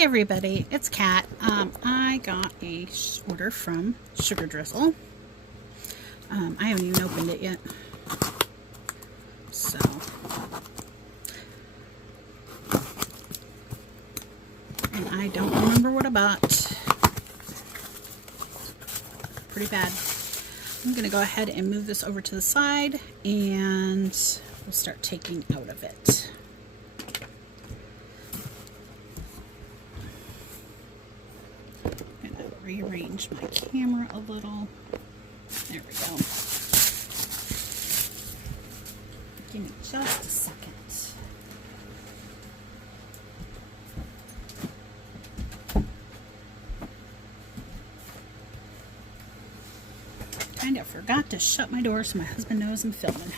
Hey everybody, it's Kat. I got a order from Sugar Drizzle. I haven't even opened it yet. So, and I don't remember what I bought. Pretty bad. I'm going to go ahead and move this over to the side and we'll start taking out of it. Rearrange my camera a little. There we go. Give me just a second. Kind of forgot to shut my door so my husband knows I'm filming.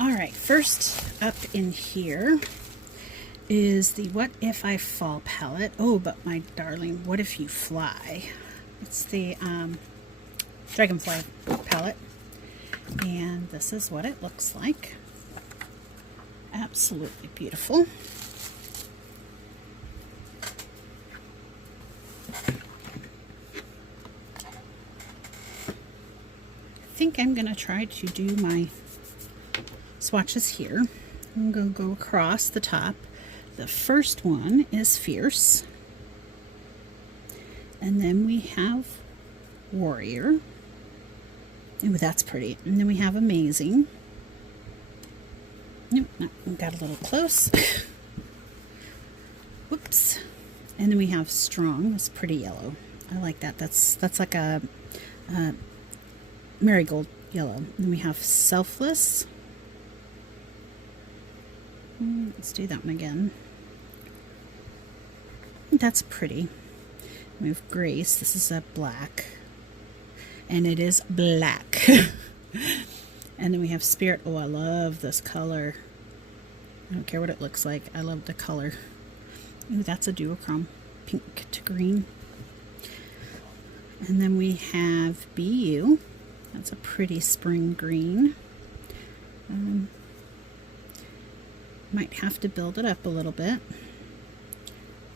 Alright, first up in here is the What If I Fall palette. Oh, but my darling, what if you fly? It's the Dragonfly palette. And this is what it looks like. Absolutely beautiful. I think I'm going to try to do my swatches here. I'm going to go across the top. The first one is Fierce, and then we have Warrior. Ooh, that's pretty. And then we have Amazing. Nope, got a little close. Whoops. And then we have Strong. That's pretty yellow. I like that. That's like a marigold yellow. And then we have Selfless. Let's do that one again. That's pretty. We have Grace. This is a black. And it is black. And then we have Spirit. Oh, I love this color. I don't care what it looks like. I love the color. Ooh, that's a duochrome. Pink to green. And then we have BU. That's a pretty spring green. Might have to build it up a little bit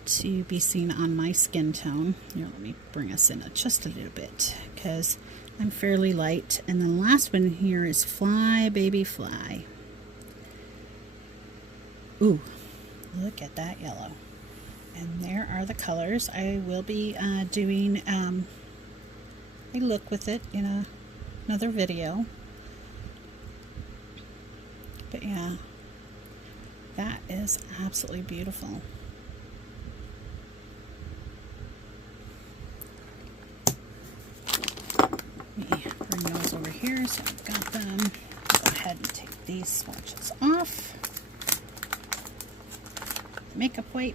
to be seen on my skin tone. Here, let me bring us in just a little bit because I'm fairly light. And the last one here is Fly Baby Fly. Ooh, look at that yellow. And there are the colors. I will be doing a look with it in another video. But yeah, that is absolutely beautiful. Let me bring those over here so I've got them. Go ahead and take these swatches off. Makeup wipe.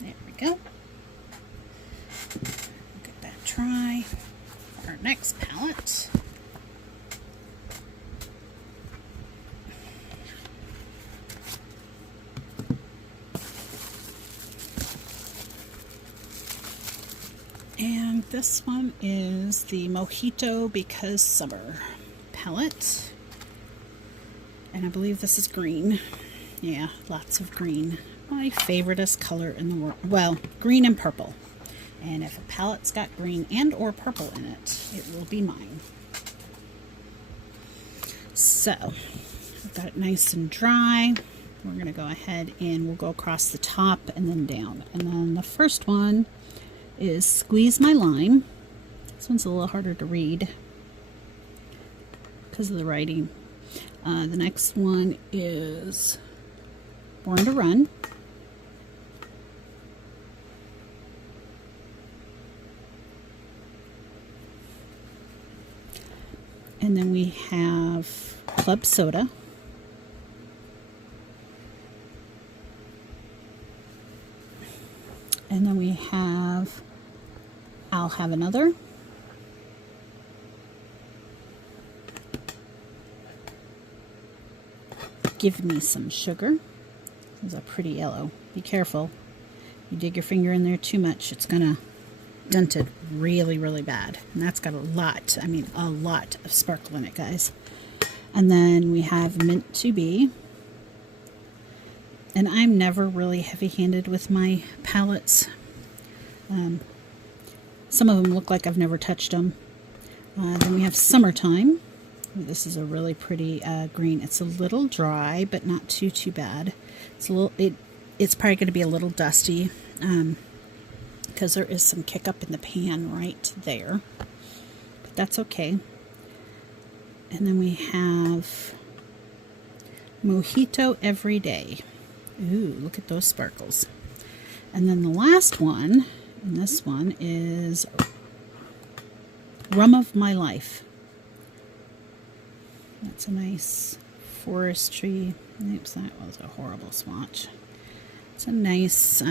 There we go. Get that dry. Our next palette. And this one is the Mojito Because Summer palette. And I believe this is green. Yeah, lots of green. My favoriteest color in the world. Well, green and purple. And if a palette's got green and or purple in it, it will be mine. So, I've got it nice and dry. We're going to go ahead and we'll go across the top and then down. And then the first one is Squeeze My Line. This one's a little harder to read because of the writing. The next one is Born to Run. And then we have Club Soda. And then we have I'll Have Another. Give Me Some Sugar. This is a pretty yellow. Be careful. You dig your finger in there too much, it's gonna dented really, really bad. And that's got a lot, I mean, a lot of sparkle in it, guys. And then we have Mint to Be. And I'm never really heavy-handed with my palettes. Some of them look like I've never touched them. Then we have Summertime. This is a really pretty green. It's a little dry, but not too bad. It's a little. It's probably going to be a little dusty because there is some kick up in the pan right there. But that's okay. And then we have Mojito Every Day. Ooh, look at those sparkles. And then the last one, and this one is Rum of My Life. That's a nice forestry. Oops, that was a horrible swatch. It's a nice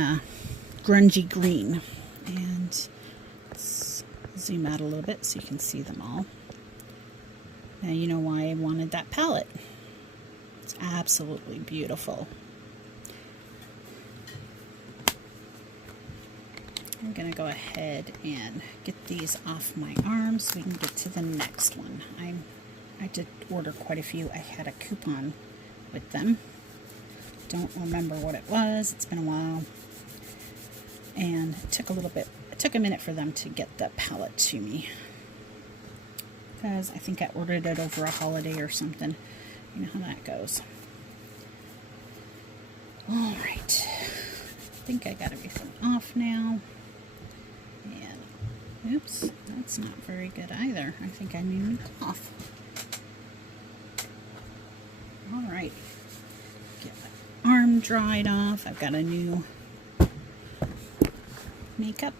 grungy green. And let's zoom out a little bit so you can see them all. Now you know why I wanted that palette. It's absolutely beautiful. I'm going to go ahead and get these off my arms so we can get to the next one. I did order quite a few. I had a coupon with them. Don't remember what it was. It's been a while. And it took a minute for them to get the palette to me. Because I think I ordered it over a holiday or something. You know how that goes. Alright. I think I got everything off now. And, oops, that's not very good either. I think I need a new cloth. Alright. Get my arm dried off. I've got a new makeup.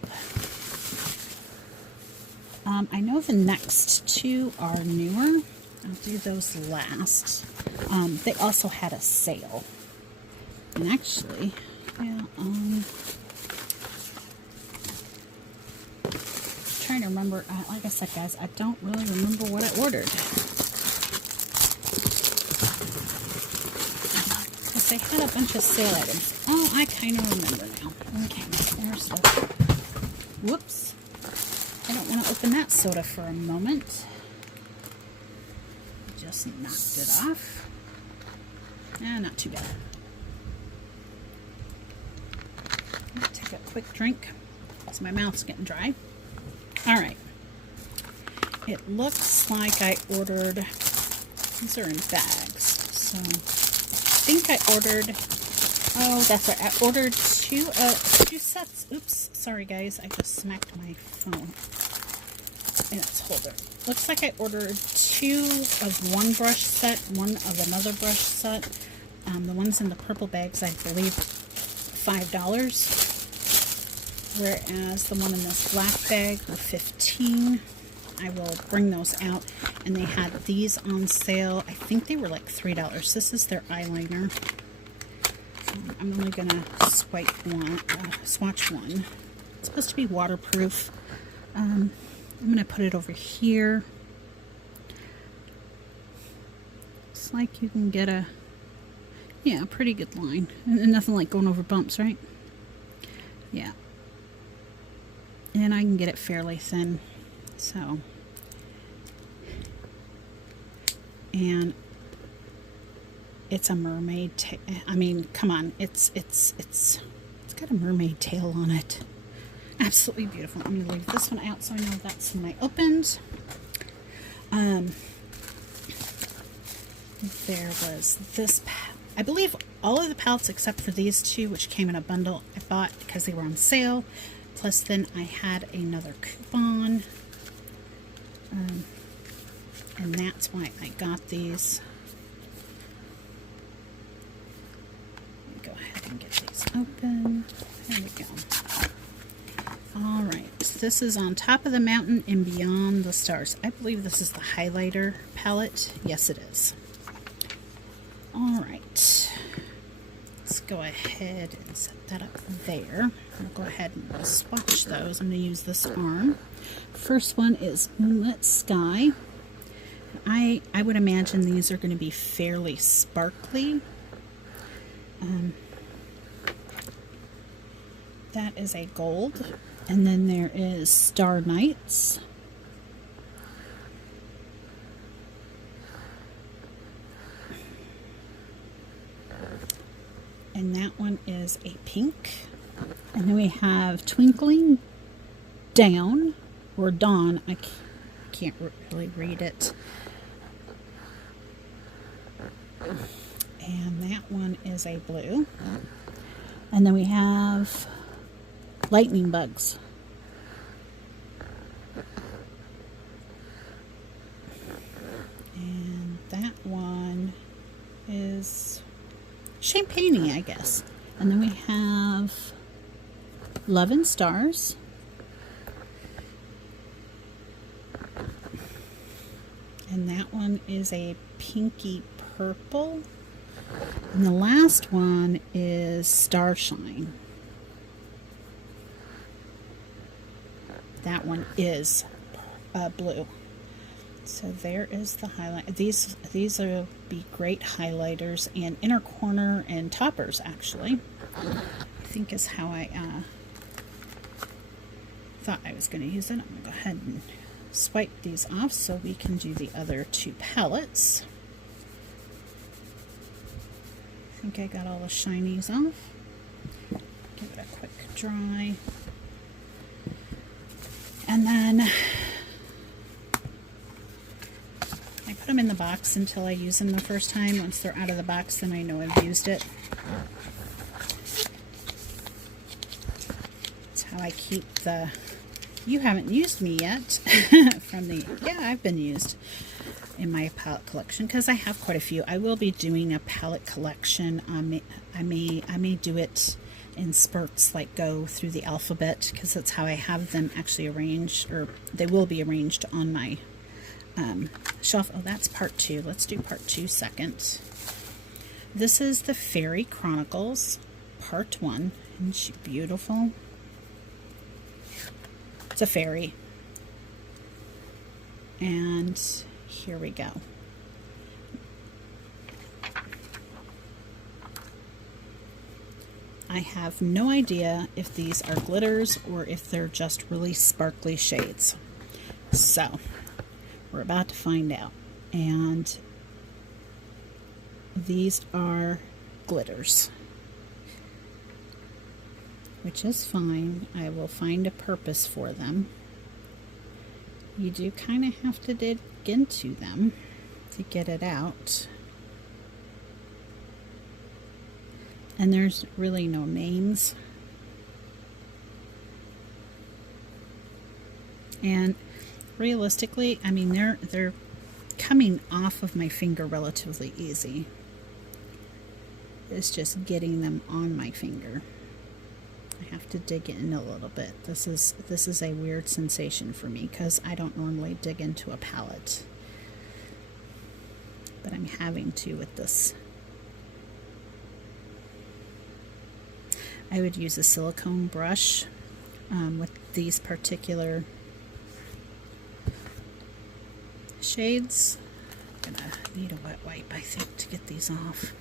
I know the next two are newer. I'll do those last. They also had a sale. And actually, yeah, trying to remember, like I said, guys, I don't really remember what I ordered. Because they had a bunch of sale items. Oh, I kind of remember now. Okay, there's the... Whoops. I don't want to open that soda for a moment. Just knocked it off. Not too bad. I'll take a quick drink because my mouth's getting dry. Alright. It looks like I ordered, these are in bags, so I think I ordered, oh, that's right, I ordered two sets. Oops, sorry guys, I just smacked my phone in its holder. Looks like I ordered two of one brush set, one of another brush set. The ones in the purple bags, I believe, $5. Whereas the one in this black bag were $15. I will bring those out. And they had these on sale. I think they were like $3. This is their eyeliner. I'm only going to swatch one. It's supposed to be waterproof. I'm going to put it over here. Looks like you can get a pretty good line. And nothing like going over bumps, right? Yeah. And I can get it fairly thin. So. And it's a mermaid tail. I mean, come on. It's got a mermaid tail on it. Absolutely beautiful. I'm going to leave this one out so I know that's when I opened. There was this, I believe all of the palettes except for these two, which came in a bundle, I bought because they were on sale. Plus then I had another coupon. And that's why I got these. Let me go ahead and get these open. There we go. Alright, this is On Top of the Mountain and Beyond the Stars. I believe this is the highlighter palette. Yes, it is. Alright. Let's go ahead and set that up there. I'll go ahead and swatch those. I'm going to use this arm. First one is Moonlit Sky. I would imagine these are going to be fairly sparkly. That is a gold. And then there is Star Nights. And that one is a pink. And then we have Twinkling Down, or Dawn. I can't really read it. And that one is a blue. And then we have Lightning Bugs. And that one is champagne, I guess. And then we have Love and Stars. And that one is a pinky purple. And the last one is Starshine. That one is blue. So there is the highlight. These will be great highlighters and inner corner and toppers, actually. I think is how I thought I was going to use it. I'm going to go ahead and swipe these off so we can do the other two palettes. I think I got all the shinies off. Give it a quick dry. And then I put them in the box until I use them the first time. Once they're out of the box, then I know I've used it. That's how I keep the "you haven't used me yet" from the "yeah, I've been used" in my palette collection, because I have quite a few. I will be doing a palette collection. I may do it in spurts, like go through the alphabet, because that's how I have them actually arranged, or they will be arranged on my shelf. Oh, that's part 2. Let's do part 2 second. This is the Fairy Chronicles part 1. Isn't she beautiful? It's a fairy. And here we go. I have no idea if these are glitters or if they're just really sparkly shades. So we're about to find out. And these are glitters, which is fine. I will find a purpose for them. You do kind of have to dig into them to get it out. And there's really no names. And realistically, I mean, they're coming off of my finger relatively easy. It's just getting them on my finger. I have to dig in a little bit. This is a weird sensation for me because I don't normally dig into a palette, but I'm having to with this. I would use a silicone brush with these particular shades. I'm gonna need a wet wipe, I think, to get these off.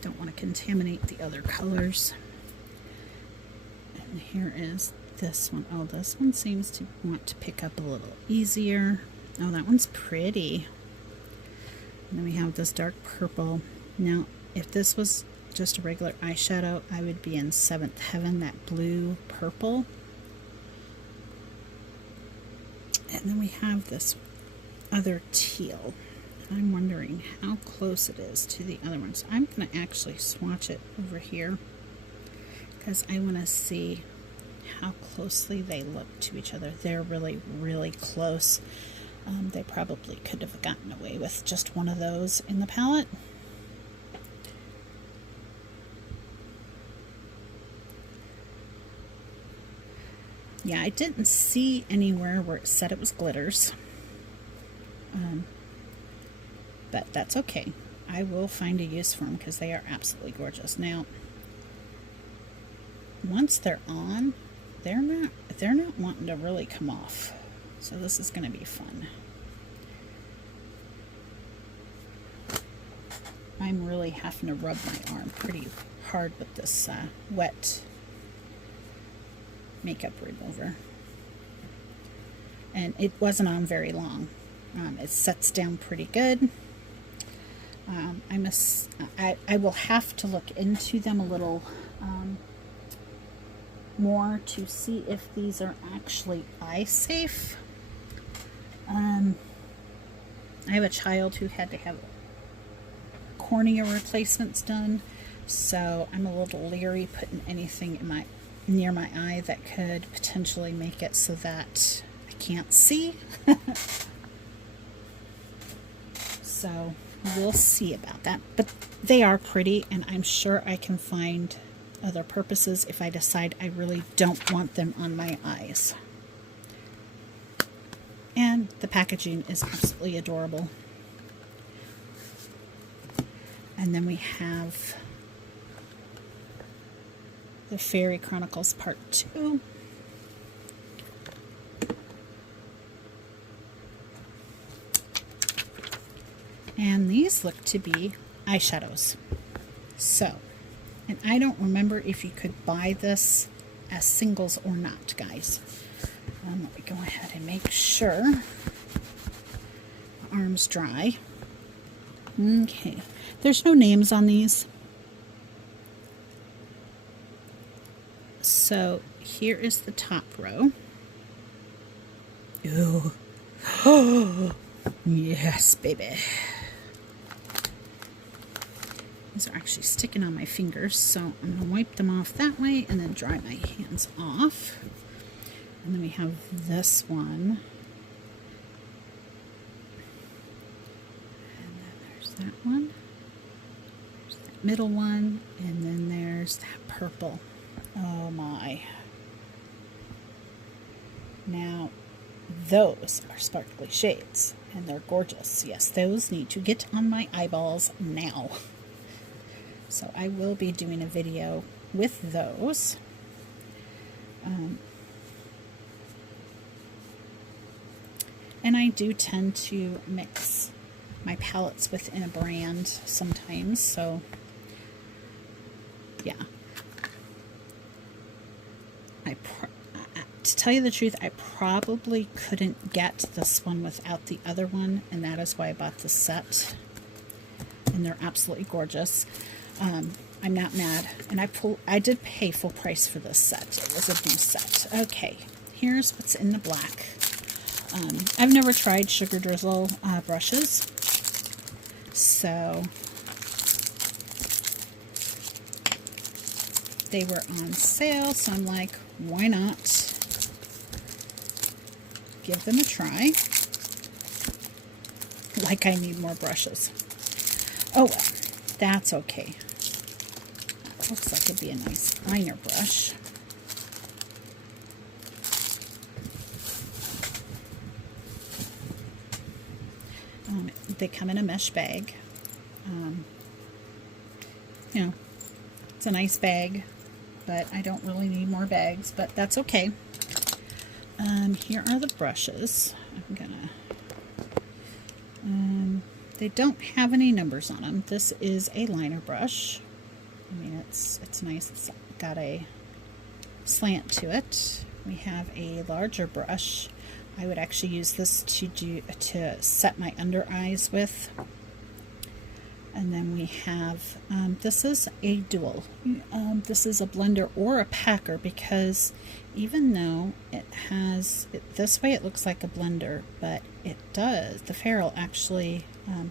Don't want to contaminate the other colors. And here is this one. Oh, this one seems to want to pick up a little easier. Oh, that one's pretty. And then we have this dark purple. Now, if this was just a regular eyeshadow, I would be in Seventh Heaven, that blue purple. And then we have this other teal. I'm wondering how close it is to the other ones. I'm going to actually swatch it over here because I want to see how closely they look to each other. They're really, really close. They probably could have gotten away with just one of those in the palette. Yeah, I didn't see anywhere where it said it was glitters. But that's okay. I will find a use for them because they are absolutely gorgeous. Now, once they're on, they're not wanting to really come off. So this is going to be fun. I'm really having to rub my arm pretty hard with this wet makeup remover. And it wasn't on very long. It sets down pretty good. I will have to look into them a little more to see if these are actually eye safe. I have a child who had to have cornea replacements done, so I'm a little leery putting anything in near my eye that could potentially make it so that I can't see. So we'll see about that, but they are pretty, and I'm sure I can find other purposes if I decide I really don't want them on my eyes. And the packaging is absolutely adorable. And then we have the Fairy Chronicles Part 2. And these look to be eyeshadows. So, and I don't remember if you could buy this as singles or not, guys. Let me go ahead and make sure my arm's dry. Okay, there's no names on these. So here is the top row. Ooh. Oh, yes, baby. These are actually sticking on my fingers, so I'm going to wipe them off that way and then dry my hands off. And then we have this one. And then there's that one. There's that middle one. And then there's that purple. Oh my. Now, those are sparkly shades, and they're gorgeous. Yes, those need to get on my eyeballs now. So I will be doing a video with those. And I do tend to mix my palettes within a brand sometimes, so yeah. To tell you the truth, I probably couldn't get this one without the other one, and that is why I bought the set. And they're absolutely gorgeous. I'm not mad, and I did pay full price for this set. It was a boost set. Okay, here's what's in the black. I've never tried Sugar Drizzle brushes, so they were on sale, so I'm like, why not give them a try? Like I need more brushes. Oh well, that's okay. That looks like it'd be a nice liner brush. They come in a mesh bag. You know, it's a nice bag, but I don't really need more bags, but that's okay. Here are the brushes. I'm gonna, they don't have any numbers on them. This is a liner brush. I mean, it's nice. It's got a slant to it. We have a larger brush. I would actually use this to set my under eyes with. And then we have, this is a dual. This is a blender or a packer, because even though it has, this way it looks like a blender, but it does, the ferrule actually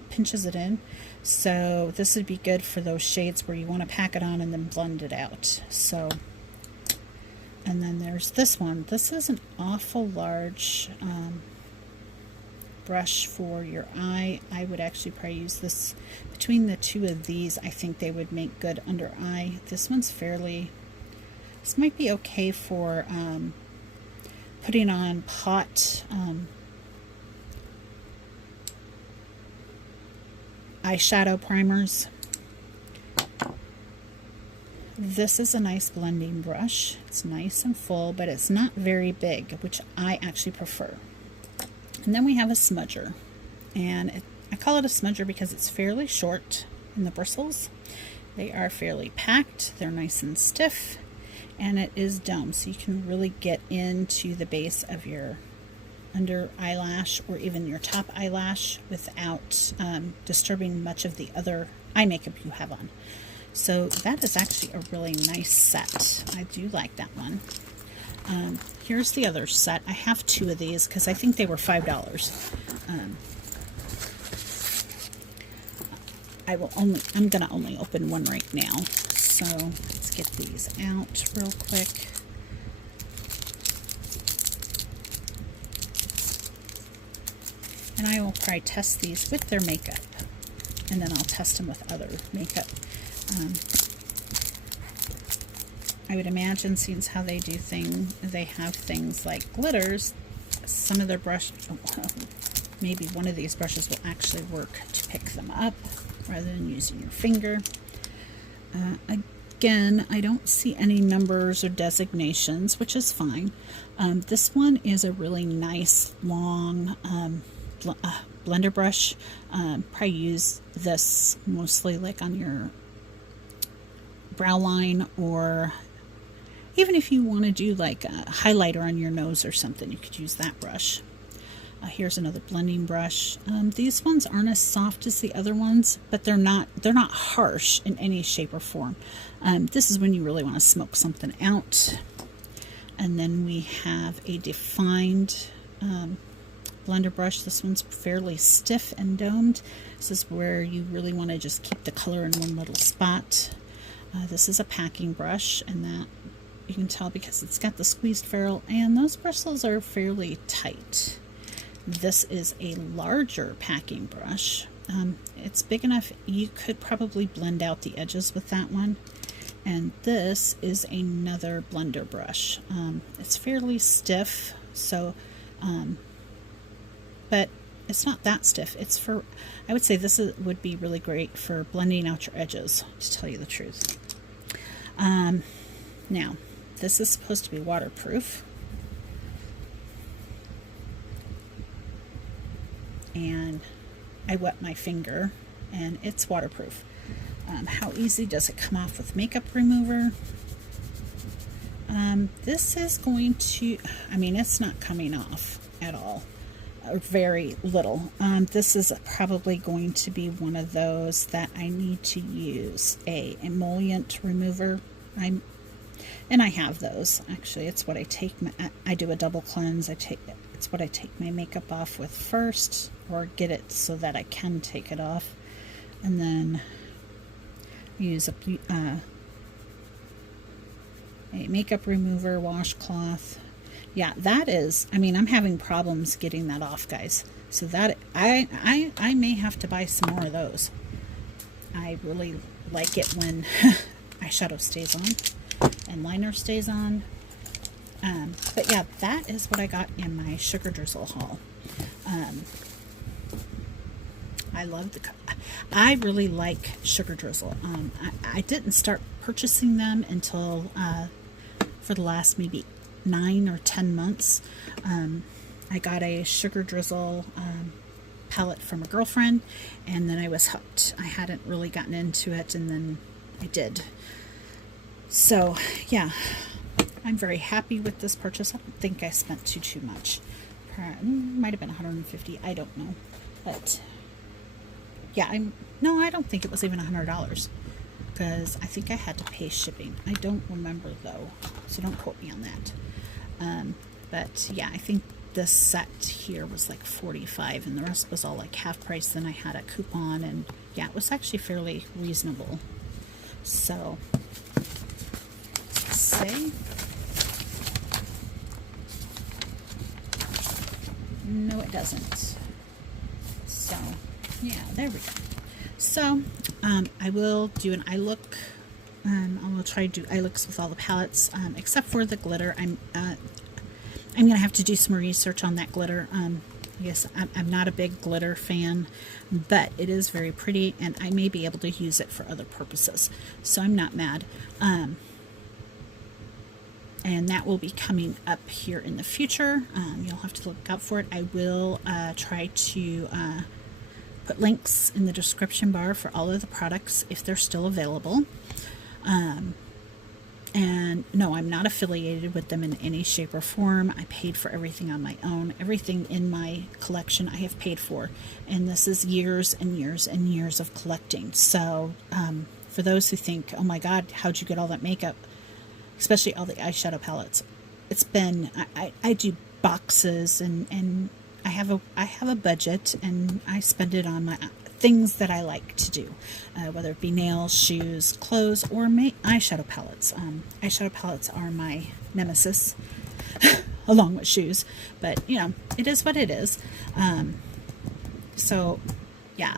pinches it in. So this would be good for those shades where you want to pack it on and then blend it out. So, and then there's this one. This is an awful large brush for your eye. I would actually probably use this between the two of these. I think they would make good under eye. This one's fairly, this might be okay for putting on pot eyeshadow primers. This is a nice blending brush. It's nice and full, but it's not very big, which I actually prefer. And then we have a smudger, and I call it a smudger because it's fairly short in the bristles. They are fairly packed, they're nice and stiff, and it is domed, so you can really get into the base of your under eyelash or even your top eyelash without disturbing much of the other eye makeup you have on. So that is actually a really nice set. I do like that one. Here's the other set. I have two of these because I think they were $5. I'm gonna only open one right now. So let's get these out real quick. And I will probably test these with their makeup, and then I'll test them with other makeup. I would imagine, since how they do things, they have things like glitters, some of their maybe one of these brushes will actually work to pick them up rather than using your finger. Again, I don't see any numbers or designations, which is fine. This one is a really nice long blender brush. Probably use this mostly like on your brow line, or even if you want to do like a highlighter on your nose or something, you could use that brush. Here's another blending brush. These ones aren't as soft as the other ones, but they're not harsh in any shape or form. This is when you really want to smoke something out. And then we have a defined blender brush. This one's fairly stiff and domed. This is where you really want to just keep the color in one little spot. This is a packing brush, and that you can tell because it's got the squeezed ferrule, and those bristles are fairly tight. This is a larger packing brush. It's big enough you could probably blend out the edges with that one. And this is another blender brush. It's fairly stiff, so but it's not that stiff. It's for, I would say this would be really great for blending out your edges, to tell you the truth. Now, this is supposed to be waterproof. And I wet my finger, and it's waterproof. How easy does it come off with makeup remover? This is going to, I mean, it's not coming off at all, or very little. This is probably going to be one of those that I need to use a emollient remover. And I have those. Actually, it's what I take. I do a double cleanse. It's what I take my makeup off with first, or get it so that I can take it off, and then use a makeup remover washcloth. Yeah, that is, I mean, I'm having problems getting that off, guys. So that I may have to buy some more of those. I really like it when eyeshadow stays on and liner stays on. But yeah, that is what I got in my Sugar Drizzle haul. I really like Sugar Drizzle. I didn't start purchasing them until for the last maybe 9 or 10 months. I got a Sugar Drizzle palette from a girlfriend, and then I was hooked. I hadn't really gotten into it, and then I did. So yeah, I'm very happy with this purchase. I don't think I spent too much. Might have been $150. I don't know, but yeah, I don't think it was even $100, because I think I had to pay shipping. I don't remember though, so don't quote me on that. But yeah, I think this set here was like $45, and the rest was all like half price. Then I had a coupon, and yeah, it was actually fairly reasonable. So let's see. No, it doesn't. So yeah, there we go. So I will do an eye look. I will try to do eye looks with all the palettes, except for the glitter. I'm gonna have to do some research on that glitter. Yes, I'm not a big glitter fan, but it is very pretty, and I may be able to use it for other purposes, so I'm not mad. And that will be coming up here in the future. You'll have to look out for it. I will try to put links in the description bar for all of the products if they're still available. And no, I'm not affiliated with them in any shape or form. I paid for everything on my own. Everything in my collection I have paid for. And this is years and years and years of collecting. So for those who think, oh my God, how'd you get all that makeup? Especially all the eyeshadow palettes. It's been, I do boxes and I have a budget, and I spend it on my things that I like to do, whether it be nails, shoes, clothes, or eyeshadow palettes. Eyeshadow palettes are my nemesis, along with shoes. But it is what it is. So, yeah,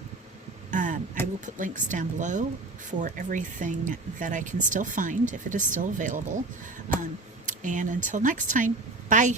I will put links down below for everything that I can still find, if it is still available. And until next time, bye.